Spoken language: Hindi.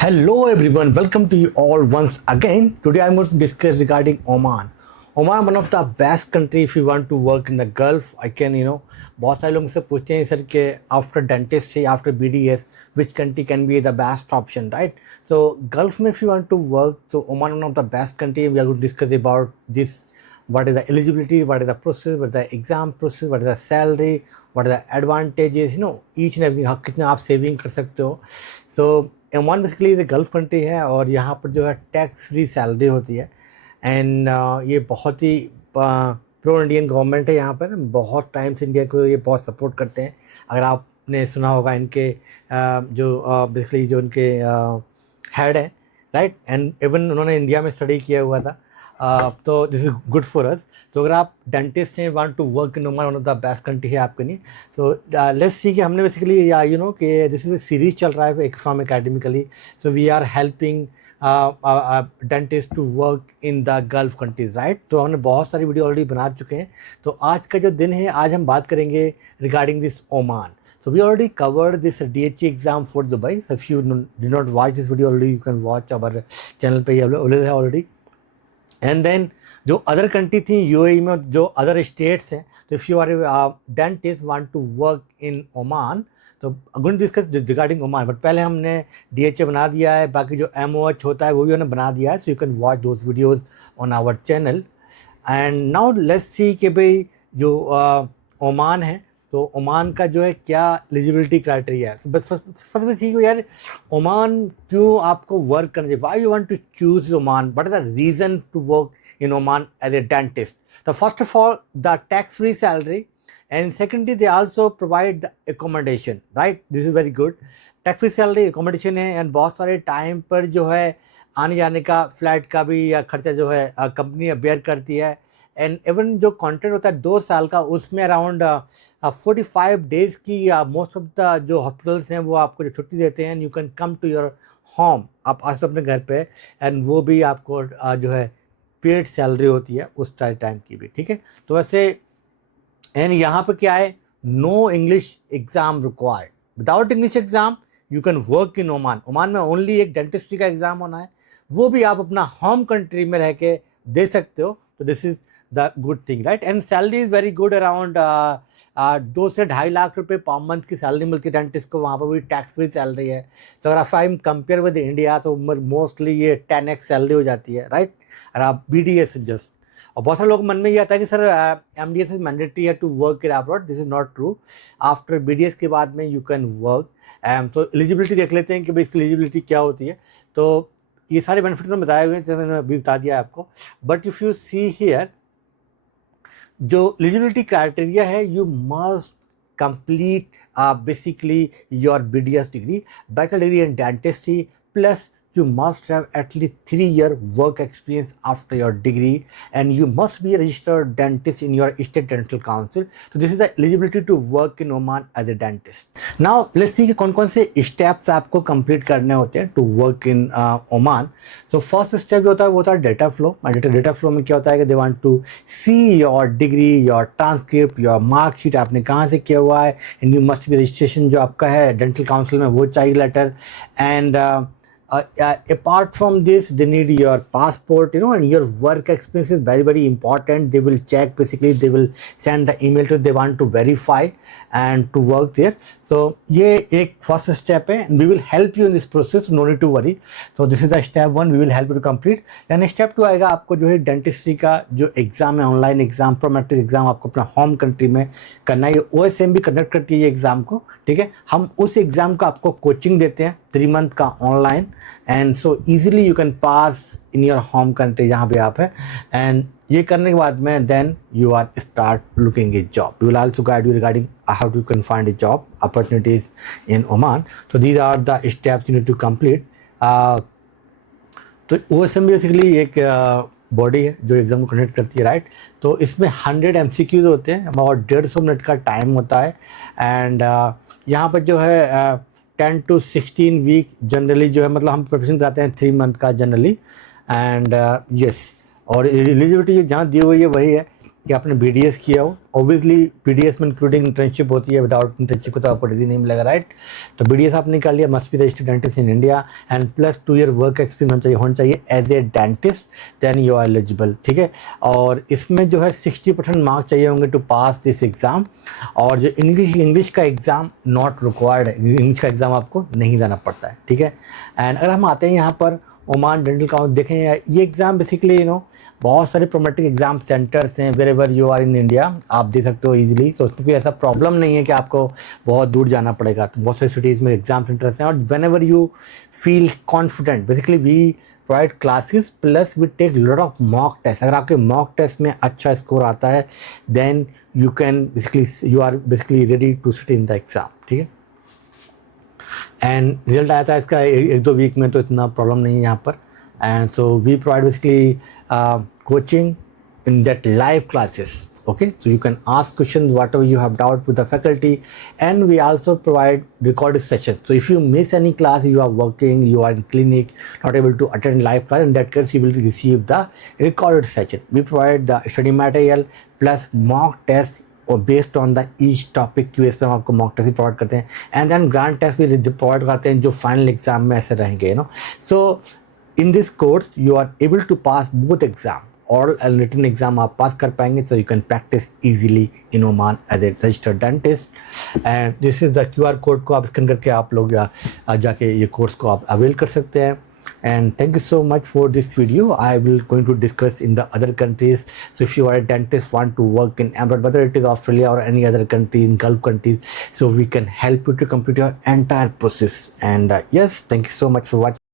Hello everyone, welcome to you all once again. Today I'm going to discuss regarding Oman. Oman, one of the best country if you want to work in the Gulf. I can, बहुत सारे लोग मुझसे पूछते हैं सर कि after dentistry, after BDS, which country can be the best option, right? So Gulf में if you want to work, so Oman one of the best country. We are going to discuss about this. What is the eligibility? What is the process? What is the exam process? What is the salary? What are the advantages? Each and everything. आप कितना आप सेविंग कर सकते हो? So ओमान बेसिकली ये गल्फ़ कंट्री है और यहाँ पर जो है टैक्स फ्री सैलरी होती है एंड ये बहुत ही प्रो इंडियन गवर्नमेंट है यहाँ पर। बहुत टाइम से इंडिया को ये बहुत सपोर्ट करते हैं। अगर आपने सुना होगा इनके जो बेसिकली जो इनके हेड है, राइट, एंड इवन उन्होंने इंडिया में स्टडी किया हुआ था। तो this is good for us. तो अगर आप डेंटिस्ट हैं, want to work in Oman, one of the best country है आपके लिए। सो लेट्स सी कि हमने बेसिकली कि दिस इज़ अ सीरीज चल रहा है from academically. So we are helping dentist to work in the gulf countries, right. तो हमने बहुत सारी वीडियो ऑलरेडी बना चुके हैं। तो आज का जो दिन है, आज हम बात करेंगे regarding this Oman. So we already covered this DHE exam for Dubai. So if you did not watch this video already, you can watch our channel पे अवेलेबल है ऑलरेडी. एंड देन जो अदर कंट्री थी यूएई में, जो अदर स्टेट्स हैं, तो if you are dentist want to work in Oman, तो going to discuss regarding Oman. But पहले हमने DHA बना दिया है, बाकी जो MOH होता है वो भी हमने बना दिया है. So you can watch those videos on our channel. And now let's see कि भाई जो ओमान है, तो ओमान का जो है क्या एलिजिबिलिटी क्राइटेरिया है. बट फर्स्ट में सीखो यार, ओमान क्यों आपको वर्क करना चाहिए. Why you want to choose Oman, what is the reason to work in Oman as a dentist. तो first of all the tax free salary, and secondly they also provide the accommodation, right. This is very good. Tax free salary, accommodation है, एंड बहुत सारे टाइम पर जो है आने जाने का, फ्लाइट का भी या खर्चा जो है कंपनी बेयर करती है. एंड इवन जो कॉन्ट्रैक्ट होता है 2 साल का, उसमें अराउंड 45 डेज़ की मोस्ट ऑफ द जो हॉस्पिटल्स हैं वो आपको जो छुट्टी देते हैं. You can come to your home, आप आ सकते अपने घर पे, एंड वो भी आपको जो है पेड सैलरी होती है उस टाइम की भी, ठीक है. तो वैसे एंड यहाँ पे क्या है, no English exam required. Without English exam you can work in Oman. Oman में ओनली एक डेंटिस्ट्री का एग्ज़ाम होना है, वो भी आप अपना होम कंट्री में रह के दे सकते हो. तो this is the good thing, right. And salary is very good. Around 2 से 2.5 लाख रुपए पर मंथ की सैलरी मिलती है डेंटिस्ट को. वहाँ पर भी टैक्स फ्री सैलरी है. तो अगर आई कंपेयर विद इंडिया, तो मोस्टली ये 10x सैलरी हो जाती है, राइट. और आप BDS जस्ट, और बहुत सारे लोग मन में ये आता है कि सर MDS इज मैंडेटरी है to work in abroad. This is not true. After BDS के बाद में यू कैन वर्क. तो एलिजिबिलिटी देख लेते हैं कि भाई इसकी एलिजिबिलिटी क्या होती है. तो ये सारे बेनिफिट्स में बताए हुए हैं, मैंने अभी बता दिया आपको. But if you see here, जो एलिजिबिलिटी क्राइटेरिया है, you must complete basically your BDS degree, bachelor degree in dentistry, plus you must have at least 3-year work experience after your degree, and you must be a registered dentist in your state dental council. So this is the eligibility to work in Oman as a dentist. Now let's see कि कौन कौन से steps आपको complete करने होते हैं to work in Oman. So first step जो होता है वो होता है data flow. Data flow में क्या होता है कि they want to see your degree, your transcript, your mark sheet, आपने कहाँ से किया हुआ है, and you must be registration जो आपका है dental council में वो चाहिए letter. And apart from this, they need your passport, and your work experience is very very important. They will check, basically they will send the email to, they want to verify and to work there. So ये एक first step है. We will help you in this process, no need to worry. So this is the step 1, we will help you to complete. Then step 2 आएगा, आपको जो है डेंटिस्ट्री का जो एग्ज़ाम है, ऑनलाइन एग्ज़ाम, प्रोमेट्रिक एग्ज़ाम आपको अपना होम कंट्री में करना है. ये OSM भी कंडक्ट करती है ये एग्ज़ाम को, ठीक है. हम उस एग्ज़ाम का आपको कोचिंग देते हैं 3 मंथ का online, and so easily you can pass in your home country जहाँ पे आप है. एंड ये करने के बाद में then you are start looking a job. We will also guide you regarding how you can find a job opportunities in Oman. तो these are the steps you need to complete. तो OSM बेसिकली एक बॉडी है जो एग्ज़ाम को कंडक्ट करती है, राइट. तो इसमें 100 MCQs होते हैं और 150 मिनट का टाइम होता है. एंड यहाँ पर जो है 10 to 16 वीक जनरली जो है, मतलब हम प्रिपरेशन कराते हैं 3 मंथ का जनरली. एंड यस, और एलिजिबिलिटी जहाँ दी हुई है वही है कि आपने BDS किया हो. ऑब्वियसली BDS में इंक्लूडिंग इंटर्नशिप होती है, विदाउट इंटर्नशिप को तो आपको डिग्री नहीं मिलेगा, राइट. तो BDS आपने कर लिया, must be registered dentist in India and plus 2 year work experience होना चाहिए as a dentist, then you are eligible. ठीक है. और इसमें जो है 60% मार्क्स चाहिए होंगे टू पास दिस एग्ज़ाम. और जो इंग्लिश का एग्ज़ाम नॉट रिक्वायर्ड है, इंग्लिश का एग्ज़ाम आपको नहीं देना पड़ता है. ठीक है. एंड अगर हम आते हैं यहाँ पर ओमान डेंटल काउंसिल देखें, ये एग्ज़ाम बेसिकली बहुत सारे prometric exam centres wherever you are in India इंडिया, आप दे सकते हो इजीली. तो उसमें कोई ऐसा प्रॉब्लम नहीं है कि आपको बहुत दूर जाना पड़ेगा. तो बहुत सारी सिटीज़ में एग्ज़ाम सेंटर्स हैं. और whenever you feel confident, basically we provide classes plus we take lot of mock test. अगर आपके मॉक टेस्ट में अच्छा स्कोर आता है then you can basically you are basically ready to sit in the exam. ठीक है. एंड रिजल्ट आया था इसका 1-2 वीक में, तो इतना प्रॉब्लम नहीं है यहाँ पर. And so we provide basically coaching in that live classes. Okay, so you can ask questions whatever you have doubt with the faculty, and we also provide recorded sessions. So if you miss any class, you are working, you are in clinic, not able to attend live class, in that case you will receive the recorded session. We provide the study material plus mock test और based on the each topic की बेस पे हम आपको मॉक टेस्ट भी प्रोवाइड करते हैं. एंड देन ग्रांड टेस्ट भी प्रोवाइड करते हैं जो फाइनल एग्जाम में ऐसे रहेंगे. So in this course you are able to pass both exam, oral and written exam आप पास कर पाएंगे. so you can practice easily in Oman as a registered dentist. and this is the QR code को आप स्कैन करके आप लोग जाके ये कोर्स को आप अवेल कर सकते हैं. and thank you so much for this video. I will going to discuss in the other countries. so if you are a dentist want to work in abroad, whether it is Australia or any other country in Gulf countries, so we can help you to complete your entire process. and yes, thank you so much for watching.